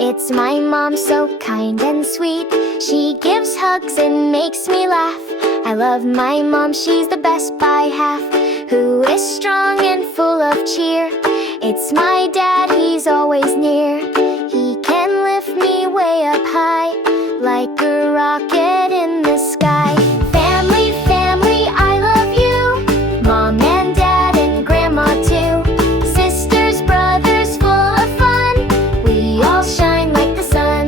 It's my mom, so kind and sweet. She gives hugs and makes me laugh. I love my mom, she's the best by half. Who is strong and full of cheer. It's my dad, he's always near. He can lift me way up high, like a rocket in the sky. Family, family, I love you. Mom and dad and grandma too. Sisters, brothers, full of fun. We all shine like the sun.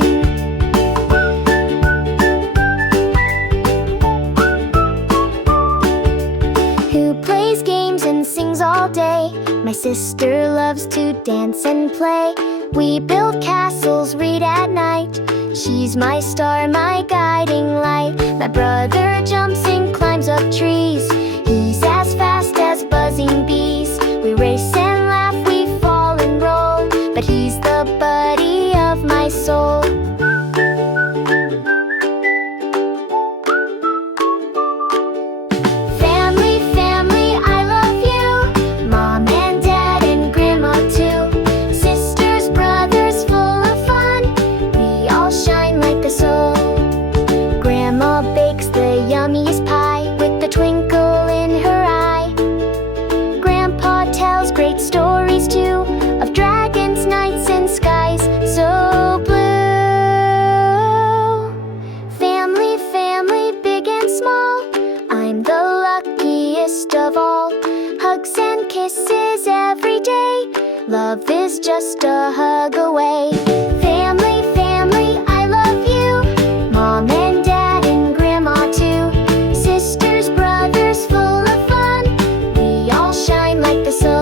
Who plays games and sings all day. My sister loves to dance and play. We build castles, read at night. She's my star, my guiding light. My brother jumps and climbs up trees. He's as fast as buzzing bees. We race and laugh, we fall and roll, but he's the buddy of my soul. Family, family, I love you. Mom and dad and grandma too. Sisters, brothers, full of fun. We all shine like the soul. Grandma bakes the yummiest pie with the twinkle in her eye. Grandpa tells great stories too, of dragons, nights, and skies so blue. Family, family, big and small, I'm the luckiest of all. Hugs and kisses every day. Love is just a hug away. Family, family, I love you. Mom and dad and grandma too. Sisters, brothers, full of fun. We all shine like the sun.